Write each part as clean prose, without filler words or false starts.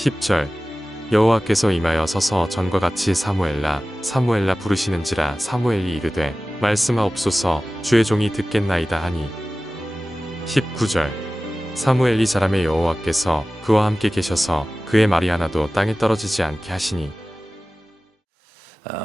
10절 여호와께서 임하여 서서 전과 같이 사무엘라 사무엘라 부르시는지라 사무엘이 이르되 말씀하옵소서 주의 종이 듣겠나이다 하니 19절 사무엘이 자라매 여호와께서 그와 함께 계셔서 그의 말이 하나도 땅에 떨어지지 않게 하시니.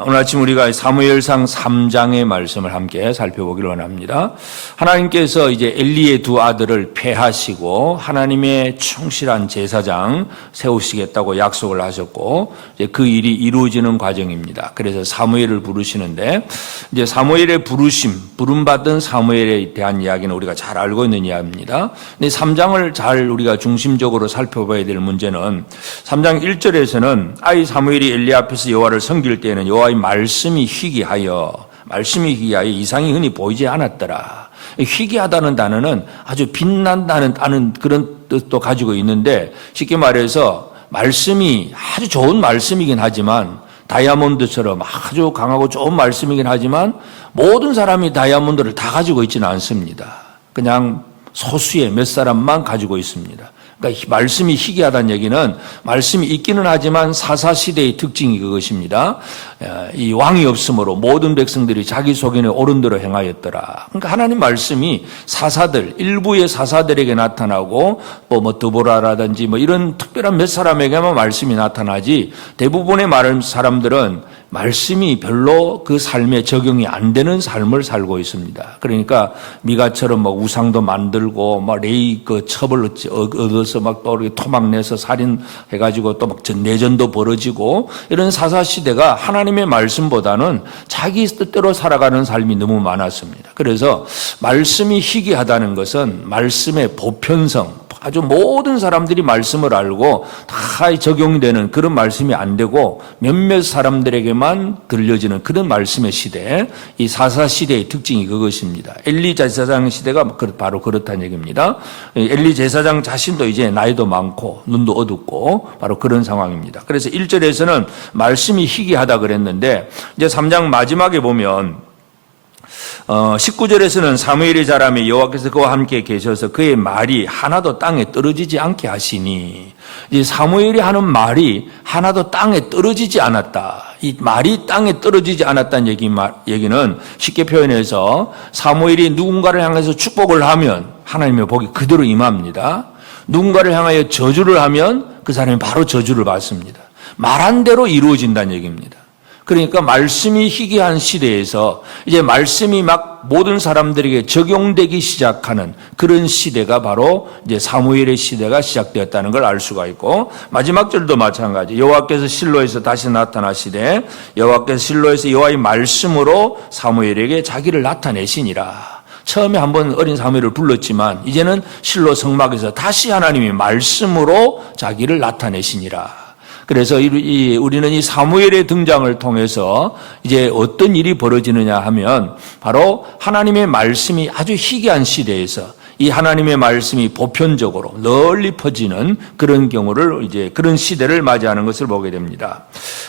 오늘 아침 우리가 사무엘상 3장의 말씀을 함께 살펴보기를 원합니다. 하나님께서 이제 엘리의 두 아들을 폐하시고 하나님의 충실한 제사장 세우시겠다고 약속을 하셨고 이제 그 일이 이루어지는 과정입니다. 그래서 사무엘을 부르시는데 이제 사무엘의 부름받은 사무엘에 대한 이야기는 우리가 잘 알고 있는 이야기입니다. 근데 3장을 잘 우리가 중심적으로 살펴봐야 될 문제는 3장 1절에서는 아이 사무엘이 엘리 앞에서 여호와를 섬길 때에는 여호와의 말씀이 희귀하여 이상이 흔히 보이지 않았더라. 희귀하다는 단어는 아주 빛난다는 그런 뜻도 가지고 있는데 쉽게 말해서 말씀이 아주 좋은 말씀이긴 하지만 다이아몬드처럼 아주 강하고 좋은 말씀이긴 하지만 모든 사람이 다이아몬드를 다 가지고 있지는 않습니다. 그냥 소수의 몇 사람만 가지고 있습니다. 그러니까 말씀이 희귀하다는 얘기는 말씀이 있기는 하지만 사사시대의 특징이 그것입니다. 이 왕이 없으므로 모든 백성들이 자기 소견에 옳은 대로 행하였더라. 그러니까 하나님 말씀이 일부의 사사들에게 나타나고 뭐 드보라라든지 뭐 이런 특별한 몇 사람에게만 말씀이 나타나지 대부분의 사람들은 말씀이 별로 그 삶에 적용이 안 되는 삶을 살고 있습니다. 그러니까 미가처럼 뭐 우상도 만들고 막 레이 그 첩을 얻어서 막 또 이렇게 토막 내서 살인해가지고 또 막 내전도 벌어지고 이런 사사 시대가 하나님의 말씀보다는 자기 뜻대로 살아가는 삶이 너무 많았습니다. 그래서 말씀이 희귀하다는 것은 말씀의 보편성, 아주 모든 사람들이 말씀을 알고 다 적용되는 그런 말씀이 안 되고 몇몇 사람들에게만 들려지는 그런 말씀의 시대, 이 사사 시대의 특징이 그것입니다. 엘리 제사장 시대가 바로 그렇다는 얘기입니다. 엘리 제사장 자신도 이제 나이도 많고 눈도 어둡고 바로 그런 상황입니다. 그래서 1절에서는 말씀이 희귀하다 그랬는데 이제 3장 마지막에 보면 19절에서는 사무엘이 자라매 여호와께서 그와 함께 계셔서 그의 말이 하나도 땅에 떨어지지 않게 하시니, 이제 사무엘이 하는 말이 하나도 땅에 떨어지지 않았다. 이 말이 땅에 떨어지지 않았다는 얘기는 쉽게 표현해서 사무엘이 누군가를 향해서 축복을 하면 하나님의 복이 그대로 임합니다. 누군가를 향하여 저주를 하면 그 사람이 바로 저주를 받습니다. 말한 대로 이루어진다는 얘기입니다. 그러니까 말씀이 희귀한 시대에서 이제 말씀이 막 모든 사람들에게 적용되기 시작하는 그런 시대가 바로 이제 사무엘의 시대가 시작되었다는 걸 알 수가 있고, 마지막 절도 마찬가지. 여호와께서 실로에서 다시 나타나시되 여호와께서 실로에서 여호와의 말씀으로 사무엘에게 자기를 나타내시니라. 처음에 한번 어린 사무엘을 불렀지만 이제는 실로 성막에서 다시 하나님이 말씀으로 자기를 나타내시니라. 그래서 우리는 이 사무엘의 등장을 통해서 이제 어떤 일이 벌어지느냐 하면 바로 하나님의 말씀이 아주 희귀한 시대에서 이 하나님의 말씀이 보편적으로 널리 퍼지는 그런 경우를 이제 그런 시대를 맞이하는 것을 보게 됩니다.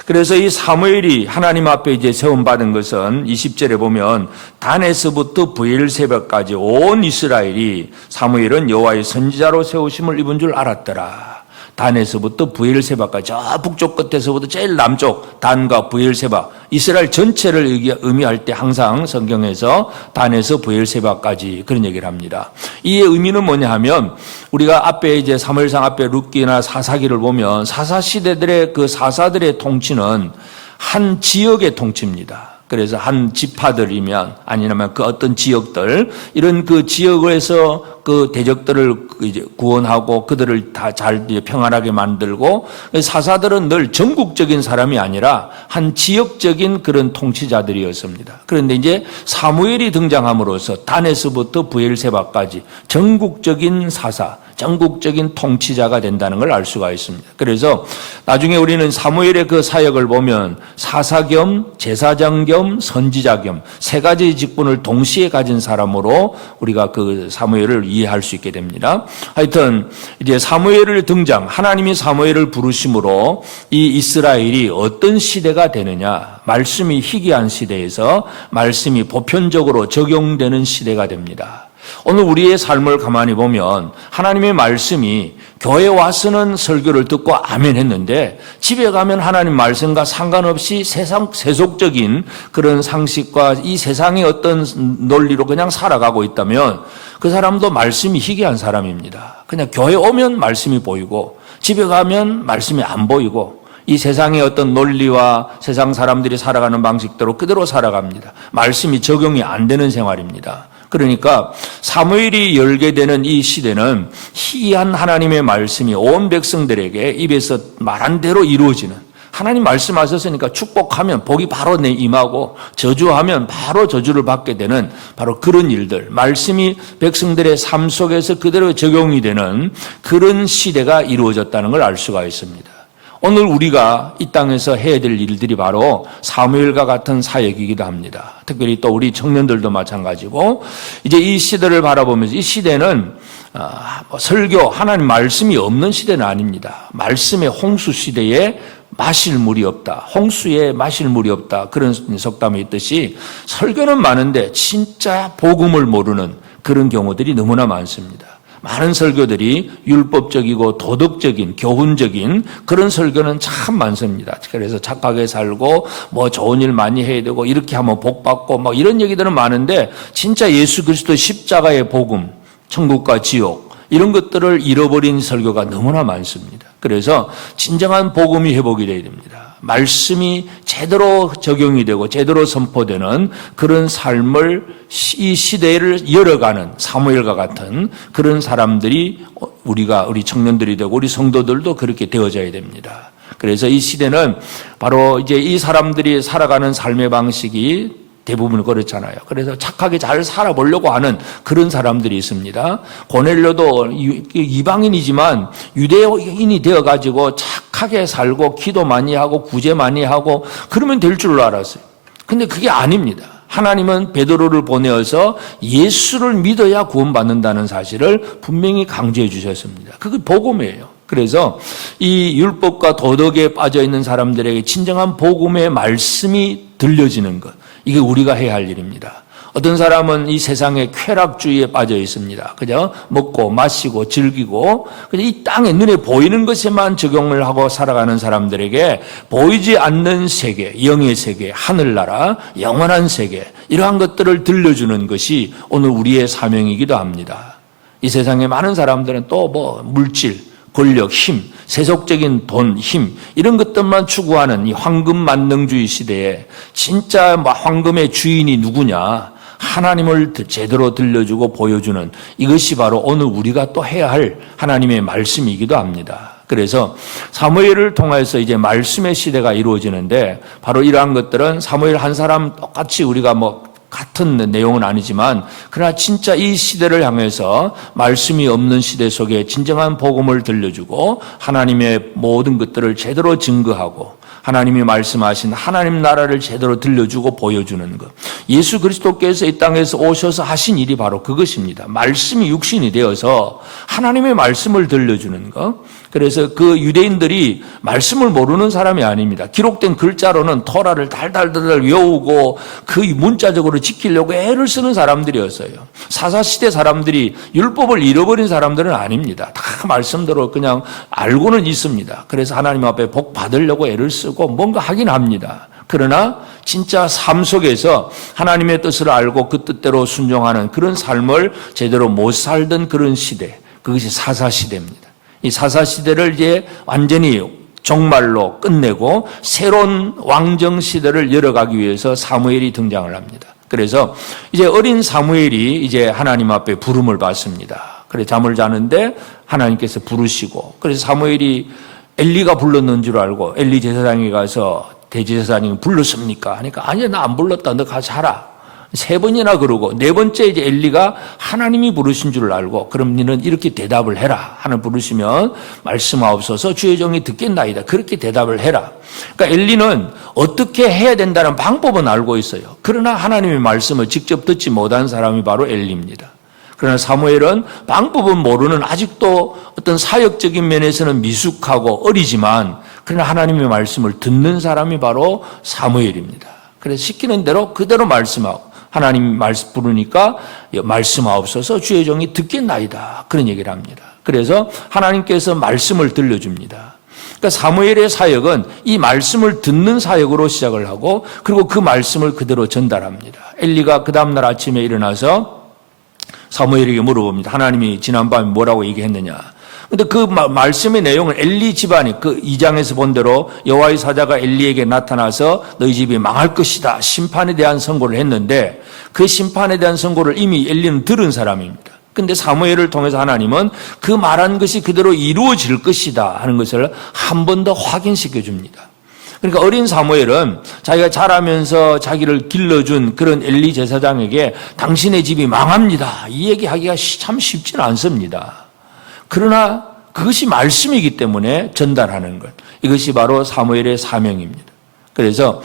그래서 이 사무엘이 하나님 앞에 이제 세움받은 것은 20절에 보면 단에서부터 브엘세바까지 온 이스라엘이 사무엘은 여호와의 선지자로 세우심을 입은 줄 알았더라. 단에서부터 브엘세바까지 저 북쪽 끝에서부터 제일 남쪽 단과 브엘세바, 이스라엘 전체를 의미할 때 항상 성경에서 단에서 브엘세바까지 그런 얘기를 합니다. 이 의미는 뭐냐 하면 우리가 앞에 이제 사무엘상 앞에 룻기나 사사기를 보면 사사 시대들의 그 사사들의 통치는 한 지역의 통치입니다. 그래서 한 지파들이면 아니면 그 어떤 지역들, 이런 그 지역에서 그 대적들을 이제 구원하고 그들을 다 잘 평안하게 만들고, 사사들은 늘 전국적인 사람이 아니라 한 지역적인 그런 통치자들이었습니다. 그런데 이제 사무엘이 등장함으로써 단에서부터 브엘세바까지 전국적인 사사, 전국적인 통치자가 된다는 걸 알 수가 있습니다. 그래서 나중에 우리는 사무엘의 그 사역을 보면 사사 겸 제사장 겸 선지자 겸 세 가지 직분을 동시에 가진 사람으로 우리가 그 사무엘을 이해할 수 있게 됩니다. 하여튼 이제 사무엘을 하나님이 사무엘을 부르심으로 이 이스라엘이 어떤 시대가 되느냐, 말씀이 희귀한 시대에서 말씀이 보편적으로 적용되는 시대가 됩니다. 오늘 우리의 삶을 가만히 보면 하나님의 말씀이 교회 와서는 설교를 듣고 아멘 했는데 집에 가면 하나님 말씀과 상관없이 세속적인 그런 상식과 이 세상의 어떤 논리로 그냥 살아가고 있다면 그 사람도 말씀이 희귀한 사람입니다. 그냥 교회 오면 말씀이 보이고 집에 가면 말씀이 안 보이고 이 세상의 어떤 논리와 세상 사람들이 살아가는 방식대로 그대로 살아갑니다. 말씀이 적용이 안 되는 생활입니다. 그러니까 사무엘이 열게 되는 이 시대는 희귀한 하나님의 말씀이 온 백성들에게 입에서 말한 대로 이루어지는, 하나님 말씀하셨으니까 축복하면 복이 바로 내 임하고 저주하면 바로 저주를 받게 되는 바로 그런 일들, 말씀이 백성들의 삶 속에서 그대로 적용이 되는 그런 시대가 이루어졌다는 걸 알 수가 있습니다. 오늘 우리가 이 땅에서 해야 될 일들이 바로 사무엘과 같은 사역이기도 합니다. 특별히 또 우리 청년들도 마찬가지고, 이제 이 시대를 바라보면서 이 시대는 설교, 하나님 말씀이 없는 시대는 아닙니다. 말씀의 홍수 시대에 마실 물이 없다. 홍수에 마실 물이 없다. 그런 속담이 있듯이 설교는 많은데 진짜 복음을 모르는 그런 경우들이 너무나 많습니다. 많은 설교들이 율법적이고 도덕적인, 교훈적인 그런 설교는 참 많습니다. 그래서 착하게 살고 뭐 좋은 일 많이 해야 되고 이렇게 하면 복 받고 막 이런 얘기들은 많은데 진짜 예수 그리스도 십자가의 복음, 천국과 지옥 이런 것들을 잃어버린 설교가 너무나 많습니다. 그래서 진정한 복음이 회복이 되어야 됩니다. 말씀이 제대로 적용이 되고 제대로 선포되는 그런 삶을 이 시대를 열어가는 사무엘과 같은 그런 사람들이 우리 청년들이 되고 우리 성도들도 그렇게 되어져야 됩니다. 그래서 이 시대는 바로 이제 이 사람들이 살아가는 삶의 방식이 대부분 그렇잖아요. 그래서 착하게 잘 살아보려고 하는 그런 사람들이 있습니다. 고넬료도 이방인이지만 유대인이 되어가지고 착하게 살고 기도 많이 하고 구제 많이 하고 그러면 될 줄 알았어요. 근데 그게 아닙니다. 하나님은 베드로를 보내어서 예수를 믿어야 구원받는다는 사실을 분명히 강조해 주셨습니다. 그게 복음이에요. 그래서 이 율법과 도덕에 빠져 있는 사람들에게 진정한 복음의 말씀이 들려지는 것, 이게 우리가 해야 할 일입니다. 어떤 사람은 이 세상의 쾌락주의에 빠져 있습니다. 그죠? 먹고 마시고 즐기고 그냥 이 땅에 눈에 보이는 것에만 적용을 하고 살아가는 사람들에게 보이지 않는 세계, 영의 세계, 하늘나라, 영원한 세계 이러한 것들을 들려주는 것이 오늘 우리의 사명이기도 합니다. 이 세상에 많은 사람들은 또 뭐 물질, 권력, 힘, 세속적인 돈, 힘 이런 것들만 추구하는 이 황금 만능주의 시대에 진짜 황금의 주인이 누구냐, 하나님을 제대로 들려주고 보여주는 이것이 바로 오늘 우리가 또 해야 할 하나님의 말씀이기도 합니다. 그래서 사무엘을 통해서 이제 말씀의 시대가 이루어지는데 바로 이러한 것들은 사무엘 한 사람 똑같이 우리가 같은 내용은 아니지만 그러나 진짜 이 시대를 향해서 말씀이 없는 시대 속에 진정한 복음을 들려주고 하나님의 모든 것들을 제대로 증거하고 하나님이 말씀하신 하나님 나라를 제대로 들려주고 보여주는 것. 예수 그리스도께서 이 땅에서 오셔서 하신 일이 바로 그것입니다. 말씀이 육신이 되어서 하나님의 말씀을 들려주는 것. 그래서 그 유대인들이 말씀을 모르는 사람이 아닙니다. 기록된 글자로는 토라를 달달달 외우고 그 문자적으로 지키려고 애를 쓰는 사람들이었어요. 사사시대 사람들이 율법을 잃어버린 사람들은 아닙니다. 다 말씀대로 그냥 알고는 있습니다. 그래서 하나님 앞에 복 받으려고 애를 쓰고 뭔가 하긴 합니다. 그러나 진짜 삶 속에서 하나님의 뜻을 알고 그 뜻대로 순종하는 그런 삶을 제대로 못 살던 그런 시대, 그것이 사사시대입니다. 이 사사시대를 이제 완전히 종말로 끝내고 새로운 왕정시대를 열어가기 위해서 사무엘이 등장을 합니다. 그래서 이제 어린 사무엘이 이제 하나님 앞에 부름을 받습니다. 그래 잠을 자는데 하나님께서 부르시고, 그래서 사무엘이 엘리가 불렀는 줄 알고 엘리 제사장이 가서 대제사장이 불렀습니까? 하니까 아니야, 나 안 불렀다. 너 가서 자라. 3번이나 그러고 4번째 이제 엘리가 하나님이 부르신 줄 알고 그럼 너는 이렇게 대답을 해라. 하늘 부르시면 말씀하옵소서 주의 종이 듣겠나이다. 그렇게 대답을 해라. 그러니까 엘리는 어떻게 해야 된다는 방법은 알고 있어요. 그러나 하나님의 말씀을 직접 듣지 못한 사람이 바로 엘리입니다. 그러나 사무엘은 방법은 모르는, 아직도 어떤 사역적인 면에서는 미숙하고 어리지만 그러나 하나님의 말씀을 듣는 사람이 바로 사무엘입니다. 그래서 시키는 대로 그대로 말씀하고 하나님 말씀 부르니까 말씀하옵소서 주의 종이 듣겠나이다. 그런 얘기를 합니다. 그래서 하나님께서 말씀을 들려줍니다. 그러니까 사무엘의 사역은 이 말씀을 듣는 사역으로 시작을 하고 그리고 그 말씀을 그대로 전달합니다. 엘리가 그 다음날 아침에 일어나서 사무엘에게 물어봅니다. 하나님이 지난밤에 뭐라고 얘기했느냐. 근데 그 말씀의 내용은 엘리 집안이 그 2장에서 본 대로 여호와의 사자가 엘리에게 나타나서 너희 집이 망할 것이다. 심판에 대한 선고를 했는데 그 심판에 대한 선고를 이미 엘리는 들은 사람입니다. 근데 사무엘을 통해서 하나님은 그 말한 것이 그대로 이루어질 것이다 하는 것을 한 번 더 확인시켜 줍니다. 그러니까 어린 사무엘은 자기가 자라면서 자기를 길러준 그런 엘리 제사장에게 당신의 집이 망합니다. 이 얘기하기가 참 쉽지는 않습니다. 그러나 그것이 말씀이기 때문에 전달하는 것. 이것이 바로 사무엘의 사명입니다. 그래서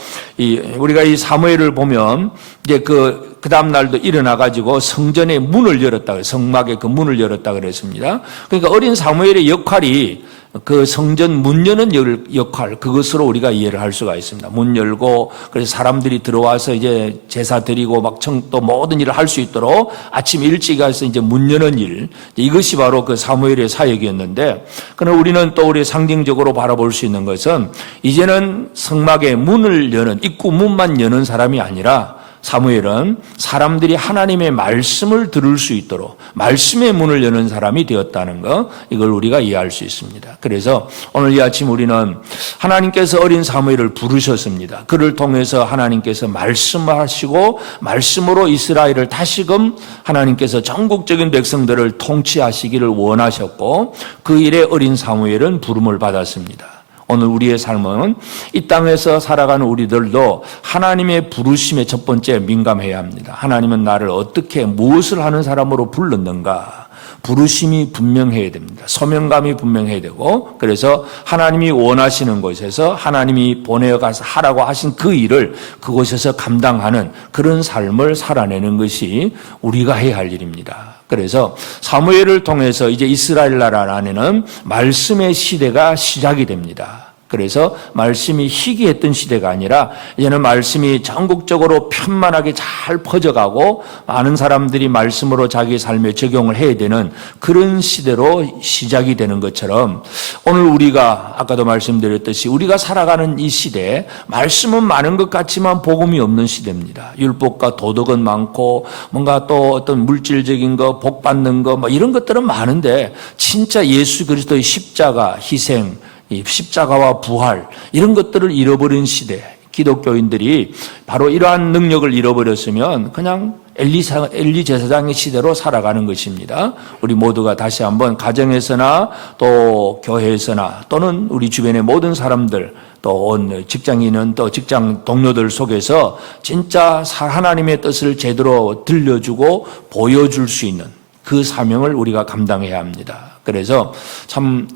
우리가 이 사무엘을 보면 이제 그 다음 날도 일어나 가지고 성전의 문을 열었다. 성막의 그 문을 열었다 그랬습니다. 그러니까 어린 사무엘의 역할이 그 성전 문 여는 역할, 그것으로 우리가 이해를 할 수가 있습니다. 문 열고, 그래서 사람들이 들어와서 이제 제사 드리고 또 모든 일을 할 수 있도록 아침 일찍 가서 이제 문 여는 일. 이것이 바로 그 사무엘의 사역이었는데, 그러나 우리는 또 우리 상징적으로 바라볼 수 있는 것은 이제는 성막의 문을 여는, 입구 문만 여는 사람이 아니라 사무엘은 사람들이 하나님의 말씀을 들을 수 있도록 말씀의 문을 여는 사람이 되었다는 것, 이걸 우리가 이해할 수 있습니다. 그래서 오늘 이 아침 우리는 하나님께서 어린 사무엘을 부르셨습니다. 그를 통해서 하나님께서 말씀하시고 말씀으로 이스라엘을 다시금 하나님께서 전국적인 백성들을 통치하시기를 원하셨고 그 일에 어린 사무엘은 부름을 받았습니다. 오늘 우리의 삶은 이 땅에서 살아가는 우리들도 하나님의 부르심에 첫 번째 민감해야 합니다. 하나님은 나를 어떻게 무엇을 하는 사람으로 불렀는가? 부르심이 분명해야 됩니다. 소명감이 분명해야 되고 그래서 하나님이 원하시는 곳에서 하나님이 보내어 가서 하라고 하신 그 일을 그곳에서 감당하는 그런 삶을 살아내는 것이 우리가 해야 할 일입니다. 그래서 사무엘을 통해서 이제 이스라엘 나라 안에는 말씀의 시대가 시작이 됩니다. 그래서 말씀이 희귀했던 시대가 아니라 이제는 말씀이 전국적으로 편만하게 잘 퍼져가고 많은 사람들이 말씀으로 자기 삶에 적용을 해야 되는 그런 시대로 시작이 되는 것처럼 오늘 우리가 아까도 말씀드렸듯이 우리가 살아가는 이 시대에 말씀은 많은 것 같지만 복음이 없는 시대입니다. 율법과 도덕은 많고 뭔가 또 어떤 물질적인 거, 복 받는 거 뭐 이런 것들은 많은데 진짜 예수 그리스도의 십자가 희생, 이 십자가와 부활 이런 것들을 잃어버린 시대, 기독교인들이 바로 이러한 능력을 잃어버렸으면 그냥 엘리 제사장의 시대로 살아가는 것입니다. 우리 모두가 다시 한번 가정에서나 또 교회에서나 또는 우리 주변의 모든 사람들 또 직장인은 또 직장 동료들 속에서 진짜 하나님의 뜻을 제대로 들려주고 보여줄 수 있는 그 사명을 우리가 감당해야 합니다. 그래서 참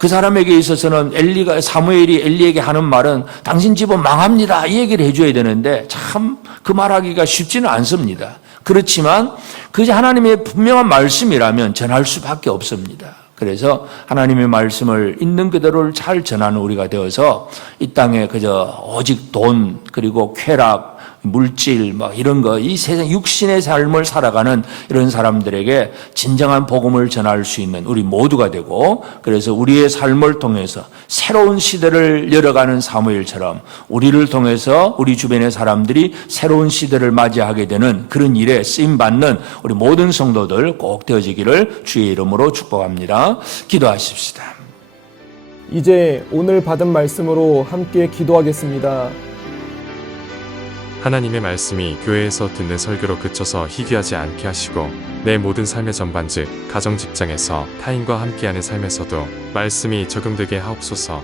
그 사람에게 있어서는 사무엘이 엘리에게 하는 말은 당신 집은 망합니다 이 얘기를 해줘야 되는데 참 그 말하기가 쉽지는 않습니다. 그렇지만 그게 하나님의 분명한 말씀이라면 전할 수밖에 없습니다. 그래서 하나님의 말씀을 있는 그대로를 잘 전하는 우리가 되어서 이 땅에 그저 오직 돈 그리고 쾌락 물질 막 이런 거 이 세상 육신의 삶을 살아가는 이런 사람들에게 진정한 복음을 전할 수 있는 우리 모두가 되고 그래서 우리의 삶을 통해서 새로운 시대를 열어가는 사무엘처럼 우리를 통해서 우리 주변의 사람들이 새로운 시대를 맞이하게 되는 그런 일에 쓰임받는 우리 모든 성도들 꼭 되어지기를 주의 이름으로 축복합니다. 기도하십시다. 이제 오늘 받은 말씀으로 함께 기도하겠습니다. 하나님의 말씀이 교회에서 듣는 설교로 그쳐서 희귀하지 않게 하시고 내 모든 삶의 전반 즉 가정 직장에서 타인과 함께하는 삶에서도 말씀이 적용되게 하옵소서.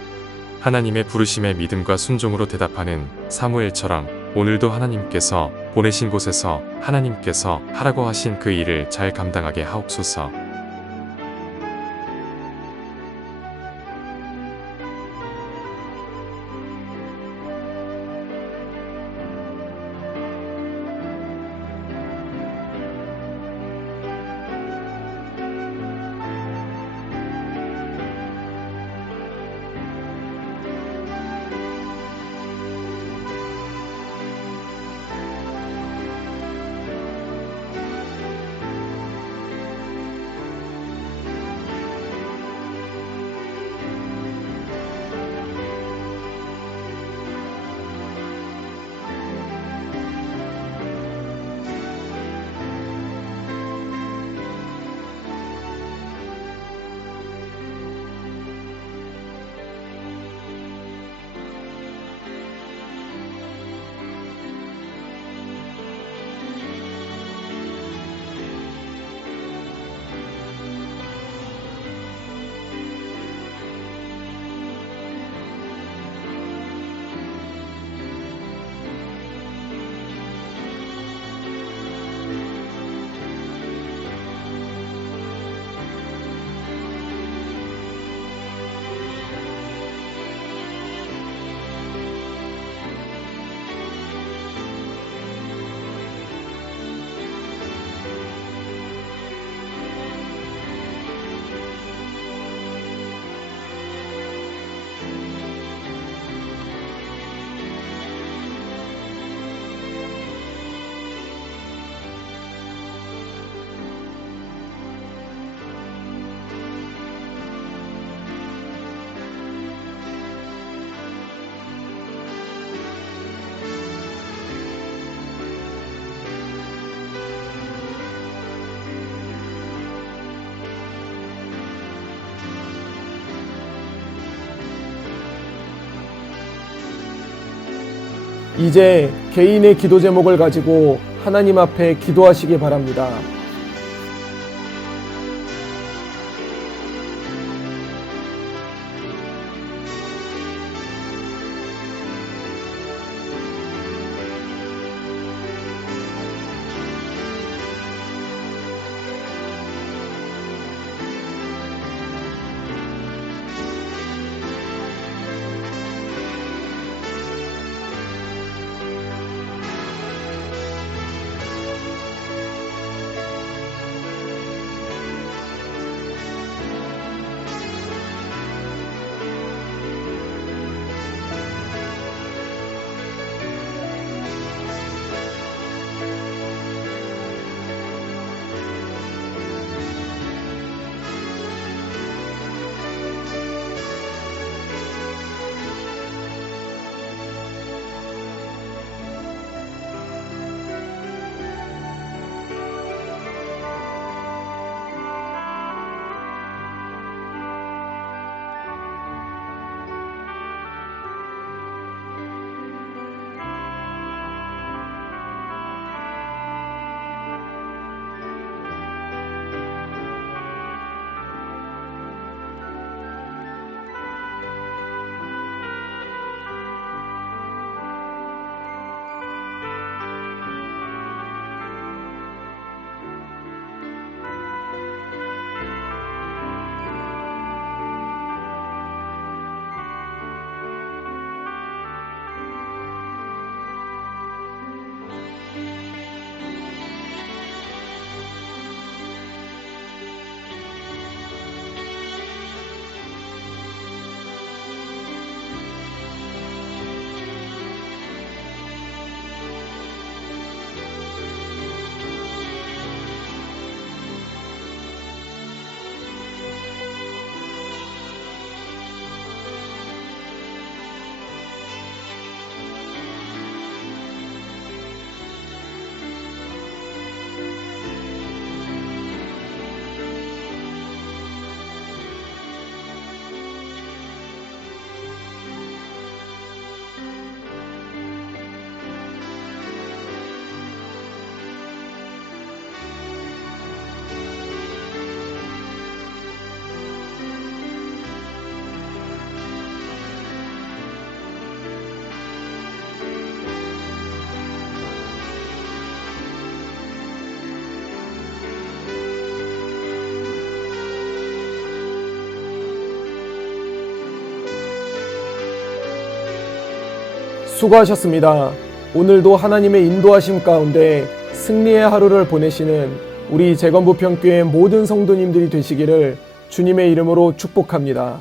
하나님의 부르심에 믿음과 순종으로 대답하는 사무엘처럼 오늘도 하나님께서 보내신 곳에서 하나님께서 하라고 하신 그 일을 잘 감당하게 하옵소서. 이제 개인의 기도 제목을 가지고 하나님 앞에 기도하시기 바랍니다. 수고하셨습니다. 오늘도 하나님의 인도하심 가운데 승리의 하루를 보내시는 우리 재건부평교회 모든 성도님들이 되시기를 주님의 이름으로 축복합니다.